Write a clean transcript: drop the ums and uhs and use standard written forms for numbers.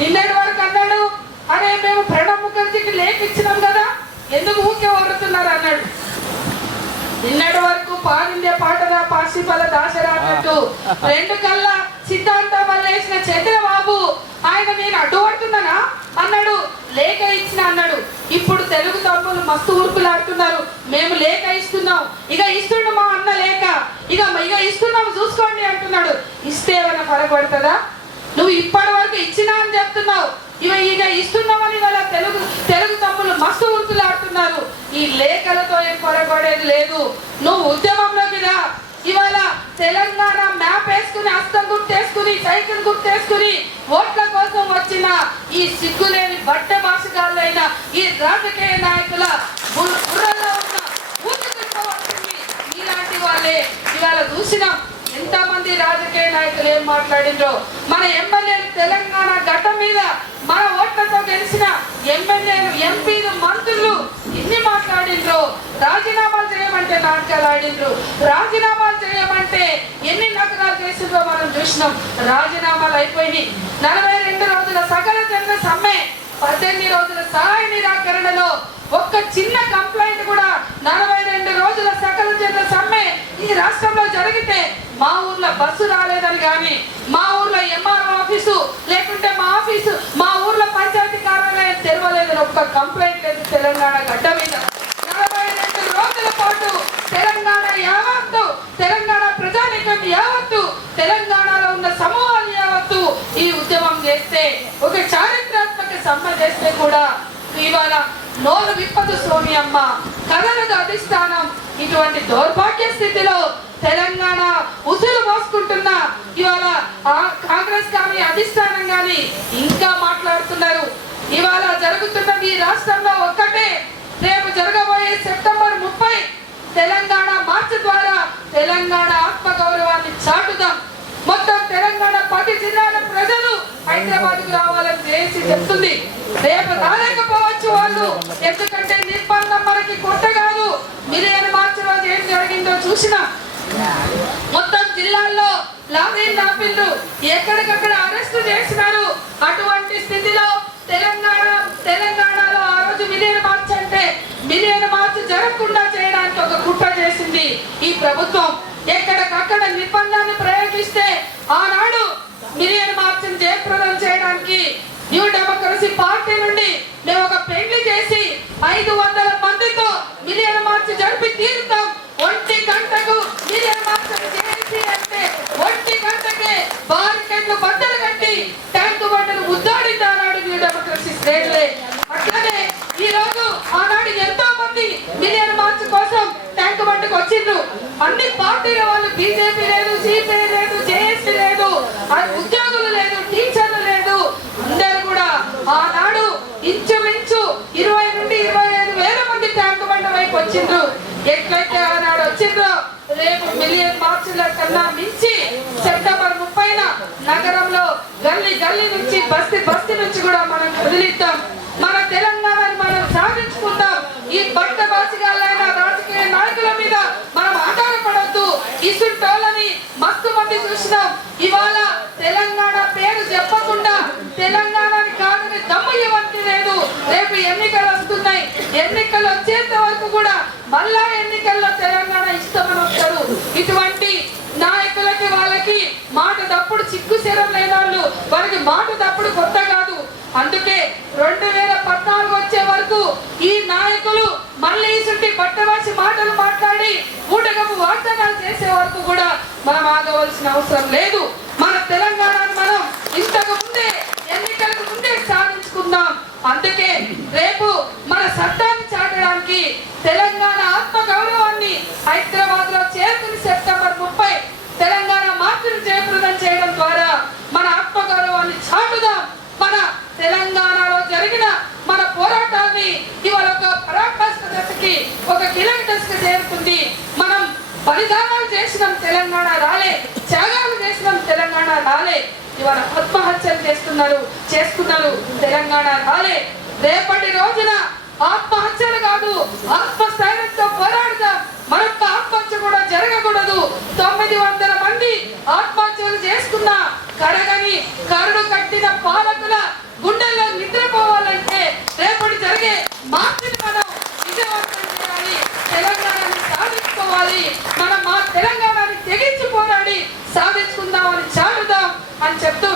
నిన్నటి వరకు అన్నాడు, అరే మేము ప్రణబ్ ముఖర్జీకి లేఖ ఇచ్చినాం కదా, ఎందుకు ఊకే వరుతున్నారు అన్నాడు. నిన్నటి వరకు పానిందే పాటరా పాసిపల దాసరా అన్నట్టు రెండు కల్లా సిద్ధాంతం వల్ల వేసిన చంద్రబాబు ఆయన నేను అడ్డుపడుతున్నానా అన్నాడు, లేఖ ఇచ్చిన అన్నాడు. ఇప్పుడు తెలుగు తమ్ములు మస్తు ఊరుకులాడుతున్నారు, మేము లేఖ ఇస్తున్నాం, ఇక ఇస్తుండు మా అన్న లేఖ, ఇక ఇస్తున్నాం చూసుకోండి అంటున్నాడు. ఇస్తే ఏమైనా పడబడుతుందా? నువ్వు ఇప్పటి వరకు ఇచ్చినా అని చెప్తున్నావు, ఇక ఇస్తున్నామని వాళ్ళ తెలుగు తమ్ములు మస్తు ఊరుకులాడుతున్నారు. ఈ లేఖలతో ఏం పొరపడేది లేదు. నువ్వు ఉద్యమంలోకి రా. ఇవాళ తెలంగాణ మ్యాప్ వేసుకుని, హస్తం గుర్తేసుకుని, సైకిల్ గుర్తేసుకుని ఓట్ల కోసం వచ్చిన ఈ సిగ్గులేని బట్ట భాషగాళ్ళైన ఈ రాజకీయ నాయకుల బుర్రలో ఉన్న ఊపిరిపోవచ్చింది. ఇలాంటి వాళ్ళే ఇవాళ చూసినాం ఎంతమంది రాజకీయ నాయకులు ఏం మాట్లాడిండ్రో. మన ఎమ్మెల్యేలు తెలంగాణ గడ్డ మీద మన ఓట్లతో గెలిచిన ఎమ్మెల్యేలు, ఎంపీలు, మంత్రులు ఎన్ని మాట్లాడిండ్రో. రాజీనామాలు చేయమంటే నాటకాలు ఆడిండ్రు, రాజీనామాలు చేయమంటే ఎన్ని నకరాలు చేసిండ్రో మనం చూసినాం. రాజీనామాలు అయిపోయినాయి. 42 రోజుల సకల జన సమ్మె, 18 రోజుల సహాయ నిరాకరణలో ఒక్క చిన్న కంప్లైంట్ కూడా 42 రోజుల సకల జన సమ్మె ఈ రాష్ట్రంలో జరిగితే మా ఊర్లో బస్సు రాలేదని కానీ, మా ఊర్లో ఎంఆర్ఓ ఆఫీసు లేకుంటే మా ఊర్లో పంచాయతీ కార్యాలయం తెరవలేదని ఒక్క కంప్లైంట్ లేదు తెలంగాణ గడ్డ మీద. 42 రోజుల పాటు తెలంగాణ యావత్తు, తెలంగాణ ప్రజానీకం యావత్తు, తెలంగాణలో ఉన్న సమూహాలు యావత్తు ఈ ఉద్యమం చేస్తే, ఒక చారిత్రాత్మక సమ్మె చేస్తే కూడా ఇవాళ నోరు విప్పదు సోనియమ్మ, కథలకు అధిష్టానం. ఇటువంటి దౌర్భాగ్య స్థితిలో తెలంగాణ ఉసురు మోసుకుంటున్న ఇవాళ కాంగ్రెస్ కానీ అధిష్టానం కానీ ఇంకా మాట్లాడుతున్నారు. ఇవాళ జరుగుతున్న ఈ రాష్ట్రంలో ఒక్కటే, రేపు జరగబోయే సెప్టెంబర్ 30 తెలంగాణ మార్చ్ ద్వారా తెలంగాణ ఆత్మగౌరవాన్ని చాటుదాం. మొత్తం తెలంగాణ 10 జిల్లాల ప్రజలు హైదరాబాద్ కు రావాలని చేసి చెప్తుంది. రేపు రాలేకపోవచ్చు వాళ్ళు, ఎందుకంటే నిర్బంధం మనకి కొత్త కాదు. మిలియన్ మార్చ్ రోజు ఏం జరిగిందో చూసినా మొత్తం జిల్లాల్లో లాఠీలు ఎక్కడికక్కడ అరెస్టు చేసినారు. అటువంటి స్థితిలో తెలంగాణలో ఆ రోజు మిలియన్ మార్చ్ అంటే మిలియన్ మార్చ్ జరగకుండా చేయడానికి ఒక కుట్ర చేసింది ఈ ప్రభుత్వం. ఎక్కడికక్కడ నిర్బంధాన్ని ప్రయోగిస్తే ఆనాడు మిలియన్ మార్చ్ జయప్రదం చేయడానికి న్యూ డెమోక్రసీ పార్టీ నుండి మేము ఒక పెళ్లి చేసి 500 మందితో మిలియన్ మార్చ్ జరిపి తీరుతాం. 1 గంటకు మిలియన్ మార్చ్ చేసి అంటే 1 గంటకే బారికేడ్లు బద్దలు కట్టి ట్యాంకు బండలు ముద్దాడింది ఆనాడు న్యూ డెమోక్రసీ శ్రేణులే. అట్లనే ఈ రోజు ఆనాడు ఎంతో మంది మిలియన్ మార్చ్ కోసం ట్యాంకు బండకు వచ్చిండ్రు. అన్ని పార్టీల వాళ్ళు, బీజేపీ లేదు, సిపిఐ లేదు, జేఎస్పీ లేదు, ఉద్యోగులు లేదు, టీచర్లు లేదు, అందరూ కూడా ఆనాడు ఇంచుమించు 20 నుండి 25 వేల మంది ట్యాంకు బండ వైపు వచ్చిండ్రు. ఎట్లయితే ఆనాడు వచ్చిండ్రో రేపు మిలియన్ మార్చుల కన్నా మించి సెప్టెంబర్ 30న నగరంలో గల్లీ గల్లీ నుంచి బస్తీ నుంచి కూడా మనం వదిలిద్దాం. మన తెలంగాణని మనం సాధించుకుందాం. ఈ బట్ట బాసిగాళ్ళైన రాజకీయ నాయకుల మీద మనం ఆధారపడద్దు. ఇసుంటోళ్ళని మస్తు మంది చూసినాం. ఇవాళ తెలంగాణ పేరు చెప్పకుండా తెలంగాణని కాదని దమ్ము ఇవ్వంతి లేదు. రేపు ఎన్నికలు వస్తున్నాయి, ఎన్నికలు వచ్చేంత వరకు కూడా మళ్ళా ఎన్నికల్లో తెలంగాణ ఇష్టమని వస్తారు. ఇటువంటి నాయకులకి వాళ్ళకి మాట తప్పుడు చిక్కు శరం లేని వాళ్ళు, వాళ్ళకి మాట తప్పుడు కొత్త కాదు. అందుకే 2014 వచ్చే వరకు ఈ నాయకులు మళ్ళీ ఇసుంటి బట్టవాసి మాటలు మాట్లాడి ఊటగపు వాగ్దానాలు చేసే వరకు కూడా మనం ఆగవలసిన అవసరం లేదు. మన తెలంగాణను మనం ఇంతకు ముందే ఎన్నికలకు ముందే సాధించుకుందాం. అందుకే రేపు మన సత్తాన్ని చాటడానికి, తెలంగాణ ఆత్మ గౌరవాన్ని హైదరాబాద్ లో చేరుకుని సెప్టెంబర్ 30 తెలంగాణ మార్పును జయప్రదం చేయడం ద్వారా మన ఆత్మ గౌరవాన్ని చాటుదాం. మన తెలంగాణలో జరిగిన మన పోరాటాన్ని ఇవాళ ఒక పరాకాష్ఠ దశకి, ఒక కిలోమీటర్స్ కి చేరుకుంది. మనం బలిదానాలు చేసినాం, తెలంగాణ రాలే. త్యాగాలు చేసినాం, తెలంగాణ రాలే. ఇవాళ ఆత్మహత్యలు చేస్తున్నారు, తెలంగాణ రాలే. రేపటి రోజున ఆత్మహత్యలు కాదు, ఆత్మస్థైర్యంతో పోరాడదాం. మరొక ఆత్మహత్య కూడా జరగకూడదు. 900 మంది ఆత్మహత్యలు చేసుకున్న కరడు కట్టిన పాలకుల మార్చిని మనం విజయవంతం చేయాలి, తెలంగాణని సాధించుకోవాలి, మనం మా తెలంగాణని తెగించి పోరాడి సాధించుకుందామని చాటుదాం అని చెప్తూ